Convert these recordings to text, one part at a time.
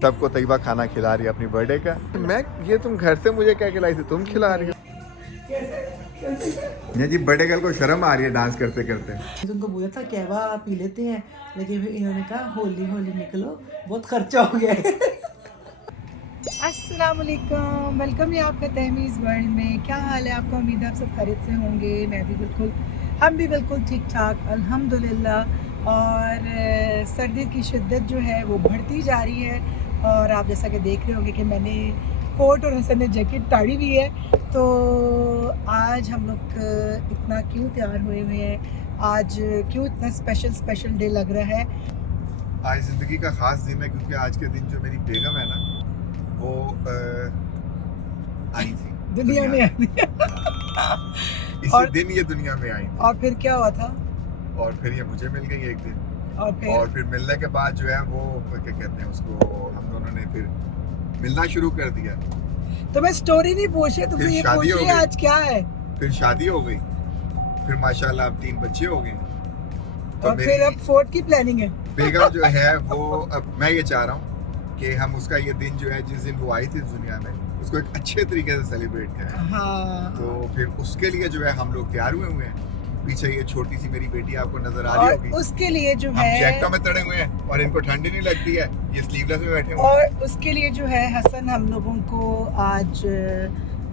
सबको तैयबा खाना खिला रही है अपनी बर्थडे का। मैं ये तुम घर से मुझे क्या खिलाई थी, तुम खिला रही हो। ये जी बर्थडे गर्ल को शर्म आ रही है डांस करते करते। तुमको बोला था कहवा पी लेते हैं, लेकिन फिर इन्होंने कहा होली होली निकलो, बहुत खर्चा हो गया है। अस्सलाम वालेकुम, वेलकम है आपका तहमीज़ वर्ल्ड में। क्या हाल है आपका? उम्मीद है आप सब खैरियत से होंगे। हम भी बिल्कुल ठीक ठाक अल्हम्दुलिल्लाह। और सर्दी की शिद्दत जो है वो बढ़ती जा रही है, और आप जैसा कि देख रहे होंगे कि मैंने कोट और हसन ने जैकेट ताड़ी हुई है। तो आज हम लोग इतना क्यों तैयार हुए हैं, आज क्यों इतना स्पेशल डे लग रहा है? आज जिंदगी का खास दिन है क्योंकि आज के दिन जो मेरी बेगम है ना वो आई थी दुनिया में आई। इसी दिन ये दुनिया में आई। और फिर क्या हुआ था? और फिर ये मुझे मिल गई एक दिन, और फिर मिलने के बाद जो है वो क्या कहते हैं उसको, हम दोनों ने फिर मिलना शुरू कर दिया। तो मैं स्टोरी नहीं पूछे तुमसे, ये पूछ रही आज क्या है। फिर शादी हो गई, फिर माशाल्लाह अब 3 बच्चे हो गए। तो और फिर अब फोर्थ की प्लानिंग है। बेगम जो है वो, अब मैं ये चाह रहा हूँ कि हम उसका ये दिन जो है जिस दिन वो आई थी दुनिया में उसको एक अच्छे तरीके से सेलिब्रेट करें। हाँ। तो फिर उसके लिए जो है हम लोग तैयार हुए हैं। पीछे ये छोटी सी मेरी बेटी आपको नजर आ रही होगी, उसके लिए जो हम है जैकेटों में तड़े हुए हैं और इनको ठंड नहीं लगती है, ये स्लीवलेस में बैठे हुए हैं। और उसके लिए जो है हसन हम लोगों को आज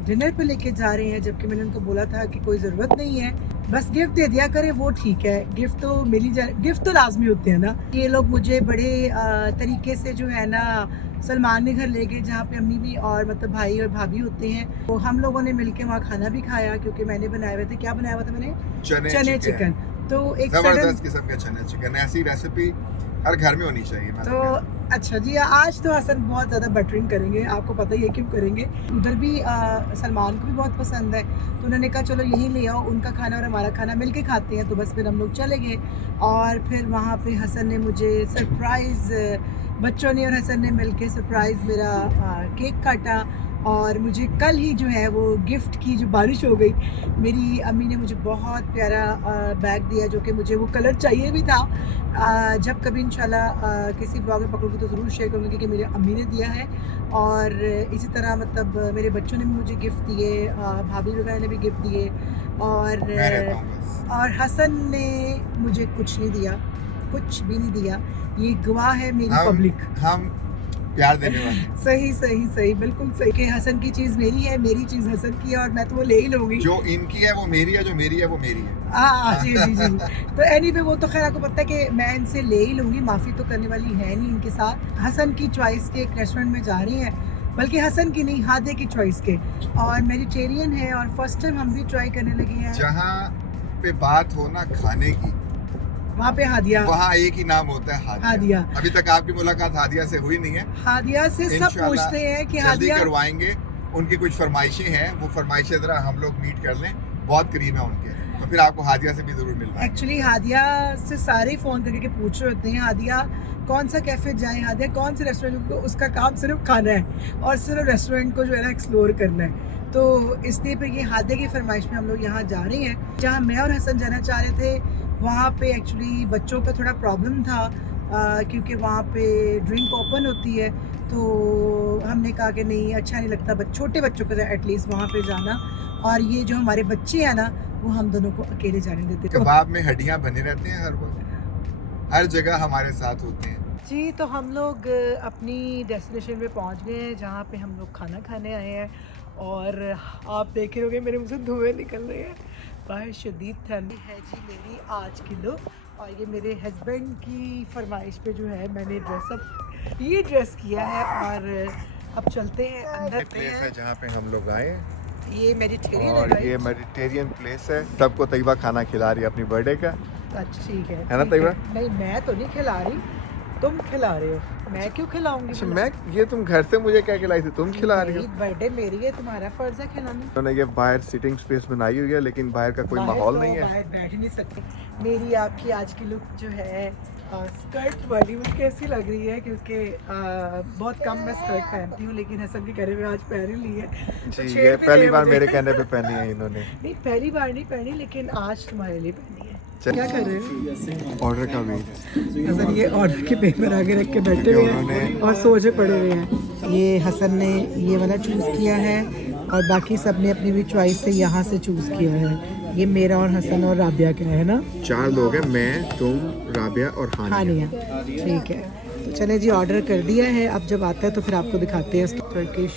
डिनर पे लेके जा रहे हैं, जबकि मैंने उनको बोला था कि कोई ज़रूरत नहीं है, बस गिफ्ट दे दिया करे वो ठीक है। गिफ्ट तो मिल ही जाए, गिफ्ट तो लाजमी होते हैं ना। ये लोग मुझे बड़े तरीके से जो है ना सलमान के घर ले गए, जहाँ पे अम्मी भी और मतलब भाई और भाभी होते हैं। तो हम लोगों ने मिलके वहाँ खाना भी खाया, क्योंकि मैंने बनाए हुए थे, क्या बनाया हुआ था मैंने? चने चिकन। तो एक जबरदस्त किस्म का चने चिकन, ऐसी रेसिपी हर घर में होनी चाहिए। तो अच्छा जी, आज तो हसन बहुत ज़्यादा बटरिंग करेंगे, आपको पता ही है क्यों करेंगे। उधर भी सलमान को भी बहुत पसंद है, तो उन्होंने कहा चलो यहीं ले आओ, उनका खाना और हमारा खाना मिलके खाते हैं। तो बस फिर हम लोग चले गए, और फिर वहाँ पे हसन ने मुझे सरप्राइज़, बच्चों ने और हसन ने मिलके सरप्राइज़ मेरा केक काटा। और मुझे कल ही जो है वो गिफ्ट की जो बारिश हो गई। मेरी अम्मी ने मुझे बहुत प्यारा बैग दिया, जो कि मुझे वो कलर चाहिए भी था। जब कभी इंशाल्लाह किसी ब्लॉग में पकड़ूंगी तो ज़रूर शेयर करूँगी कि मेरी अम्मी ने दिया है। और इसी तरह मतलब मेरे बच्चों ने भी मुझे गिफ्ट दिए, भाभी वगैरह ने भी गिफ्ट दिए, और हसन ने मुझे कुछ नहीं दिया, कुछ भी नहीं दिया। ये गवाह है मेरी पब्लिक, हम प्यार देने वाले। सही बिल्कुल सही कि हसन की चीज़ मेरी है, मेरी चीज़ हसन की है, और मैं तो वो ले ही लूँगी। जो इनकी है वो मेरी है, जो मेरी है वो मेरी है। जी। तो एनीवे वो तो खैर आपको पता है कि मैं इनसे ले ही लूँगी, माफ़ी तो करने वाली है नहीं इनके साथ। हसन की चॉइस के एक रेस्टोरेंट में जा रही हैं, बल्कि हसन की नहीं, हादे की चॉइस के, और वेजिटेरियन है, और फर्स्ट टाइम हम भी ट्राई करने लगे हैं। जहाँ पे बात हो ना खाने की, वहाँ पे हादिया, वहाँ एक ही नाम होता है हादिया। अभी तक आपकी मुलाकात हादिया से हुई नहीं है। हादिया से सब पूछते हैं कि हादिया करवाएंगे, उनकी कुछ फरमाइशें हैं, वो फरमाइशें जरा हम लोग मीट कर लें, बहुत करीब है उनके, तो फिर आपको हादिया से भी जरूर मिलना। एक्चुअली हादिया से सारे फ़ोन करके पूछ रहे होते हैं, हादिया कौन सा कैफ़े जाएं, हादिया कौन से रेस्टोरेंट, उसका काम सिर्फ खाना है और सिर्फ रेस्टोरेंट को जो है ना एक्सप्लोर करना है। तो इसलिए फिर ये हादिया की फरमाइश में हम लोग यहाँ जा रहे हैं। जहाँ मैं और हसन जाना चाह रहे थे, वहाँ पे एक्चुअली बच्चों का थोड़ा प्रॉब्लम था, क्योंकि वहाँ पे ड्रिंक ओपन होती है। तो हमने कहा कि नहीं, अच्छा नहीं लगता छोटे बच्चों को एटलीस्ट वहाँ पे जाना, और ये जो हमारे बच्चे हैं ना वो हम दोनों को अकेले जाने देते। कबाब में हड्डियाँ बने रहते हैं हर वक्त, हर जगह हमारे साथ होते हैं जी। तो हम लोग अपनी डेस्टिनेशन पे पहुंच गए हैं, जहाँ पे हम लोग खाना खाने आए हैं, और आप देख रहे होंगे मेरे मुँह से धुएँ निकल रहे हैं, बाहर शदीद ठंडी है जी मेरी आज की लुक। और ये मेरे हस्बैंड की फरमाइश पे जो है मैंने ये ड्रेस किया है, और अब चलते हैं अंदर। प्लेस है जहाँ पे हम लोग आए, ये मेडिटेरियन और है, ये मेडिटेरियन प्लेस है। सबको तैयबा खाना खिला रही है अपनी बर्थडे का। अच्छा ठीक है ना तैयबा? नहीं, मैं तो नहीं खिला रही, तुम खिला रहे हो, मैं क्यों खिलाऊंगी? अच्छा, मैं ये तुम घर से मुझे क्या खिलाई थी, तुम खिला रही हो। बर्थडे मेरी है, तुम्हारा फर्ज है खिलाना। उन्होंने ये बाहर सिटिंग स्पेस बनाई हुई है, लेकिन बाहर का कोई माहौल नहीं है, बाहर बैठ ही नहीं सकती। मेरी आपकी आज की लुक जो है स्कर्ट वाली, वो कैसी लग रही है? क्योंकि बहुत कम मैं स्कर्ट पहनती हूँ, लेकिन हसन के कहने में आज पहन ली है। जी, ये पहली बार मेरे कहने पे पहनी है इन्होंने। नहीं, पहली बार नहीं पहनी, लेकिन आज तुम्हारे लिए पहनी है। क्या कर रहे हैं? ऑर्डर का वेट। हसन ये ऑर्डर के पेपर आगे रख के बैठे हुए हैं और सोचे पड़े हुए हैं। ये हसन ने ये वाला चूज़ किया है और बाकी सब ने अपनी भी चॉइस से यहाँ से चूज़ किया है। ये मेरा और हसन और राबिया का है ना? 4 लोग हैं, मैं, तुम, राबिया और हानिया। ठीक है, तो चले जी ऑर्डर कर दिया है। अब जब आता है तो फिर आपको दिखाते हैं। टर्किश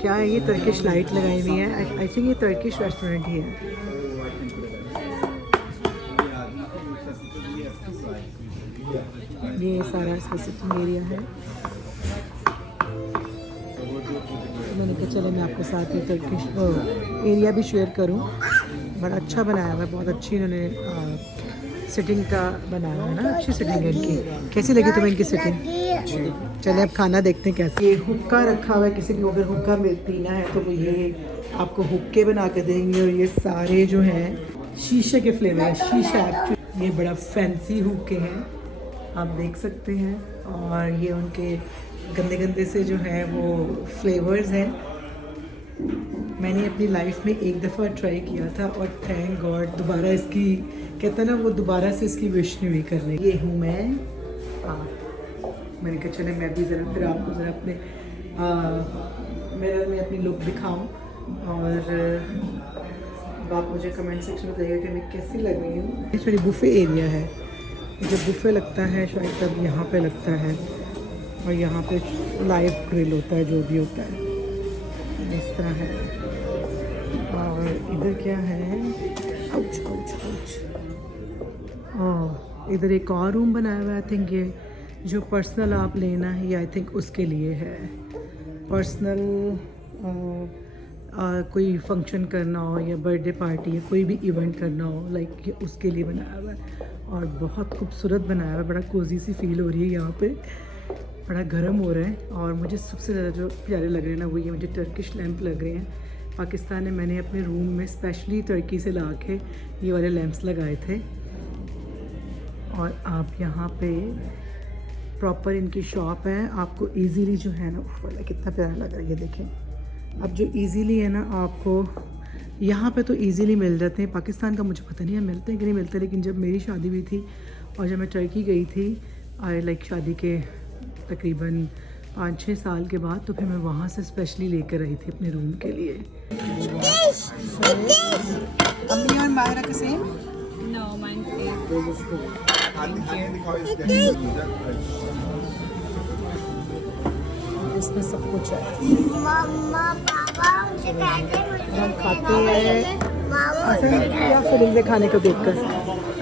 क्या है ये? टर्किश लाइट लगाई हुई है। आई थिंक ये टर्किश रेस्टोरेंट ही है। ये सारा इसका सिटिंग एरिया है। तो मैंने कहा चले मैं आपके साथ ये टर्किश एरिया भी शेयर करूं। बड़ा अच्छा बनाया हुआ है, बहुत अच्छी इन्होंने सिटिंग का बनाया है ना। अच्छी सिटिंग है इनकी। कैसी लगी तुम्हें इनकी सिटिंग? चले अब खाना देखते हैं कैसे। ये हुक्का रखा हुआ है, किसी को अगर हुक्का पीना है तो वो ये आपको हुक्के बना के देंगे। और ये सारे जो हैं शीशे के फ्लेवर है, शीशा एक्चुअली। ये बड़ा फैंसी हुक्के हैं, आप देख सकते हैं। और ये उनके गंदे गंदे से जो है वो फ्लेवर्स हैं। मैंने अपनी लाइफ में एक दफ़ा ट्राई किया था और थैंक गॉड दोबारा इसकी कहते हैं ना वो दोबारा से इसकी विश नहीं हुई करने। ये हूँ मैं। मैंने कहा चले मैं भी ज़रा फिर आपको ज़रा अपने मिरर में अपनी लुक दिखाऊं। और आप मुझे कमेंट सेक्शन में बताइएगा कि मैं कैसी लग रही हूँ। ये थोड़ी बुफे एरिया है। जब बुफे लगता है शायद तब यहाँ पे लगता है। और यहाँ पे लाइव ग्रिल होता है, जो भी होता है इस तरह है। और इधर क्या है? Ouch ouch ouch. इधर एक और रूम बनाया हुआ है। आई थिंक ये जो पर्सनल आप लेना है ये आई थिंक उसके लिए है। पर्सनल कोई फंक्शन करना हो या बर्थडे पार्टी या कोई भी इवेंट करना हो लाइक ये उसके लिए बनाया हुआ है। और बहुत खूबसूरत बनाया हुआ है। बड़ा कोजी सी फील हो रही है यहाँ पे। बड़ा गर्म हो रहा है। और मुझे सबसे ज़्यादा जो प्यारे लग रहे हैं ना वो ये मुझे टर्किश लैंप लग रहे हैं। पाकिस्तान में मैंने अपने रूम में स्पेशली टर्की से ला के ये वाले लैंप्स लगाए थे। और आप यहाँ पे प्रॉपर इनकी शॉप है। आपको इजीली जो है ना वाला कितना प्यारा लग रहा है ये देखें। अब जो इजीली है ना आपको यहाँ पे तो इजीली मिल जाते हैं। पाकिस्तान का मुझे पता नहीं है मिलते हैं कि नहीं मिलते। लेकिन जब मेरी शादी हुई थी और जब मैं टर्की गई थी लाइक शादी के तकरीबन 5-6 साल के बाद तो फिर मैं वहाँ से स्पेशली लेकर आई थी अपने रूम के लिए। अम्मी और मायरा का सेम? No, mine's eight. इसमें सब कुछ है। मम्मा पापा मुझे हम खाते हैं या फिल्म से खाने को देखकर।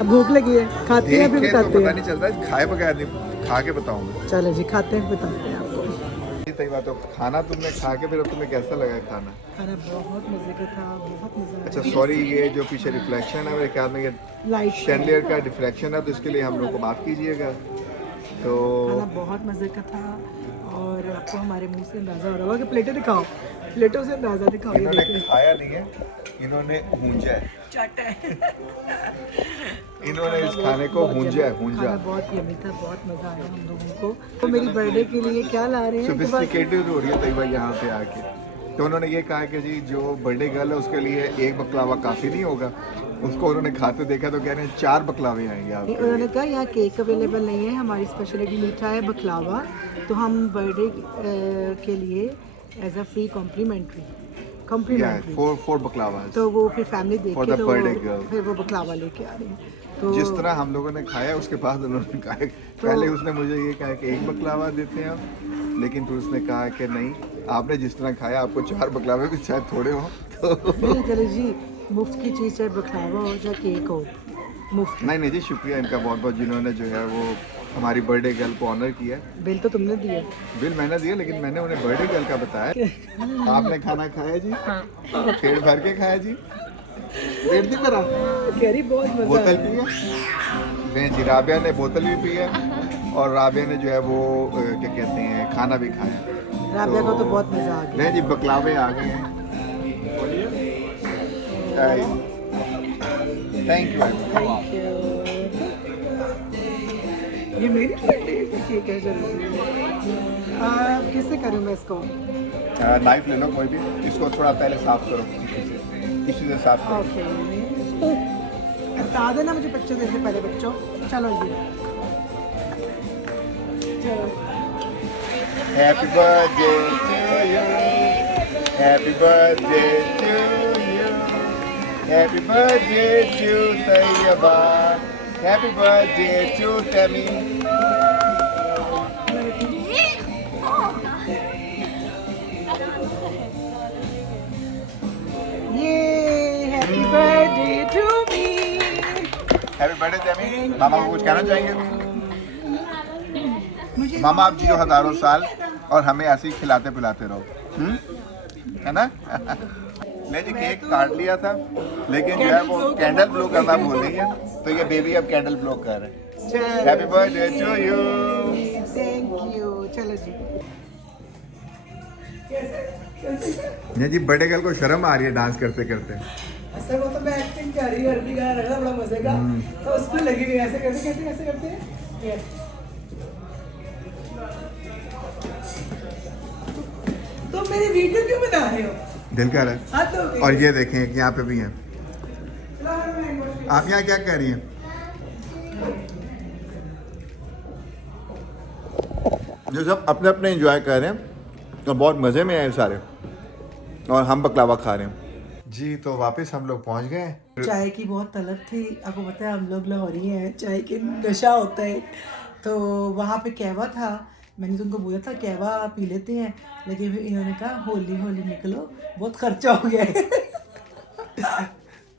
अब भूख लगी है, खाते हैं फिर बताते पता हैं। नहीं चलता है, खाए बगैर नहीं, खा के बताऊंगा। चलो जी खाते हैं बताते हैं आपको। सही बात है। खाना तुमने खा के फिर तुम्हें कैसा लगा खाना? खाना बहुत मज़े का था, बहुत मज़ा आया। अच्छा सॉरी, ये जो पीछे रिफ्लेक्शन है मेरे ख्याल में ये लाइट शैंडलियर का रिफ्लेक्शन है, तो इसके लिए हम लोग को माफ़ कीजिएगा। तो खाना बहुत मज़े का था। और आपको हमारे मुंह से अंदाज़ा हो रहा होगा कि प्लेटें दिखाओ, प्लेटों से अंदाज़ा दिखाओ। ये इन्होंने देखिए खाया नहीं है, इन्होंने भूंजा है। चाटा है। इन्होंने इस खाने को भूंजा है, भूंजा। खाना बहुत यम्मी था, बहुत मज़ा आया हम लोगों को। तो मेरी बर्थडे के लिए क्या ला रहे हैं? सोफिस्टिकेटेड हो रही है तैयबा यहाँ पे आके। तो उन्होंने ये कहा कि जी जो बर्थडे गर्ल है उसके लिए एक बकलावा काफ़ी नहीं होगा। उसको उन्होंने खाते देखा तो कह रहे हैं 4 बकलावे आएंगे आपके। उन्होंने कहा यहाँ केक अवेलेबल नहीं है, हमारी स्पेशलिटी मीठा है बकलावा। तो हम बर्थडे के लिए as a free complimentary four baklava. तो वो फिर फैमिली देख For के the तो birthday girl. फिर वो बकलावा लेके आ रही है। तो जिस तरह हम लोगों ने खाया उसके बाद उन्होंने कहा पहले उसने मुझे ये कहा कि 1 बकलावा देते हैं आप, लेकिन फिर उसने कहा कि नहीं, आपने जिस तरह खाया आपको 4 बकलावे भी शायद थोड़े हो। तो नहीं चलो जी, मुफ्त की चीज़ चाहे बकलावा हो चाहे केक हो, मुफ्त। नहीं जी, शुक्रिया इनका बहुत बहुत जिन्होंने जो है वो हमारी बर्थडे गर्ल को ऑनर किया। बिल तो तुमने दिया? बिल मैंने दिया, लेकिन मैंने उन्हें बर्थडे गर्ल का बताया। आपने खाना खाया जी? पेट भर के खाया जी? पेट नहीं भरा? कह रही बहुत मज़ा बोतल आया। पी है? नहीं जी, राबिया ने बोतल भी पी है और राबिया ने जो है वो क्या कहते हैं खाना भी खाया। राबिया को तो बहुत मज़ा आ गया। नहीं जी, बकलावे आ गए हैं। Thank you. ये मेरी बर्थडे ठीक है चलो। किससे करूँ मैं इसको? नाइफ ले लो कोई भी, इसको थोड़ा पहले साफ करो, टिश्यू से साफ करो। ओके बता देना मुझे पिक्चर देखने पहले बच्चों। चलो ये चलो happy birthday to you, happy birthday to you, happy birthday to Tayyaba, happy birthday to Tami. ये happy birthday to me. Happy birthday Tami. मामा को कुछ कहना चाहेंगे? मुझे मामा आप जियो हजारों साल और हमें ऐसे ही खिलाते पिलाते रहो, है ना? ले जी केक काट लिया था, लेकिन जो है वो कैंडल ब्लो करना भूल गई है, तो ये बेबी अब कैंडल ब्लो कर रहे हैं। Happy birthday to you. Thank you. चलो जी ये जी बड़े गर्ल को शर्म आ रही है डांस करते करते। असल वो तो मैं एक्टिंग कर रही हूँ, अर्दी गाना लग रहा बड़ा मजे का, तो उसको लगी हुई ऐसे करते करते ऐसे करते हैं। ये। तो मेरी वीडियो क्यों बना रहे हो? दिल कर रहा है। हाँ तो और ये देखें कि यहाँ पे भी हैं। आप यहाँ क्या कर रही हैं? जो सब अपने अपने एंजॉय कर रहे हैं तो बहुत मज़े में आए सारे, और हम बकलावा खा रहे हैं जी। तो वापस हम लोग पहुँच गए। चाय की बहुत तलब थी, आपको पता है हम लोग लाहौरी हैं, चाय के नशा होता है। तो वहाँ पे कहवा था, मैंने तुमको बोला था कहवा पी लेते हैं, लेकिन फिर इन्होंने कहा होली होली निकलो, बहुत खर्चा हो गया है।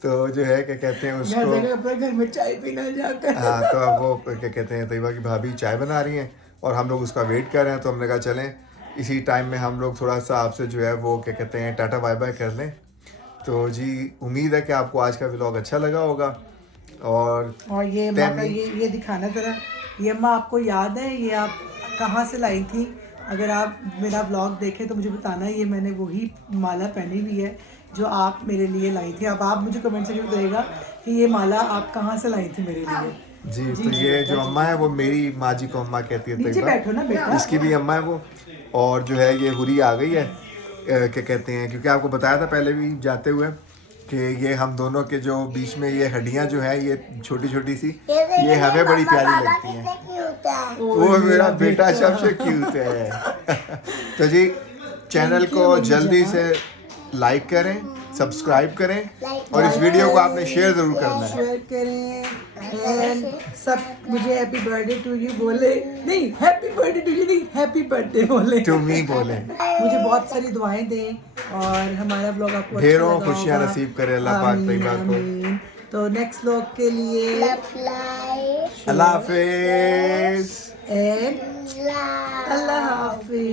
तो जो है क्या कहते हैं घर उसको, जगह अपने घर में चाय पीना जाकर। हाँ तो अब वो क्या कहते हैं तैयबा की भाभी चाय बना रही हैं और हम लोग उसका वेट कर रहे हैं। तो हमने कहा चलें इसी टाइम में हम लोग थोड़ा सा आपसे जो है वो क्या कहते हैं टाटा बाय बाय कर लें। तो जी उम्मीद है कि आपको आज का व्लॉग अच्छा लगा होगा। और ये अम्मा का ये दिखाना जरा, ये अम्मा आपको याद है ये आप कहाँ से लाई थी? अगर आप मेरा व्लॉग देखें तो मुझे बताना, ये मैंने वही माला पहनी हुई है जो आप मेरे लिए लाई थी। अब आप मुझे कमेंट सेक्शन में बताइएगा कि ये माला आप कहाँ से लाई थी मेरे लिए। जी तो ये जो अम्मा है वो मेरी माँ जी को अम्मा कहती है नीचे बैठो ना बेटा। इसकी भी अम्मा है वो। और जो है ये हुरी आ गई है क्या कहते हैं, क्योंकि आपको बताया था पहले भी जाते हुए कि ये हम दोनों के जो बीच में ये हड्डियाँ जो है ये छोटी छोटी सी, ये हमें बड़ी प्यारी लगती हैं। वो मेरा बेटा सबसे क्यूट है। तो जी चैनल को जल्दी से लाइक करें, सब्सक्राइब करें और इस वीडियो को आपने शेयर ज़रूर करना है। शेयर करें एंड सब मुझे हैप्पी बर्थडे टू यू बोले, नहीं हैप्पी बर्थडे टू यू नहीं, हैप्पी बर्थडे बोले, टू मी बोले। मुझे बहुत सारी दुआएं दें और हमारा ब्लॉग आपको अच्छा ढेरों लगा खुशियाँ होगा। नसीब करे अल्लाह पाक आमीन, तैयबा को। आमीन। तो नेक्स्ट व्लॉग के लिए अल्लाह हाफिज़। एंड अल्लाह हाफिज।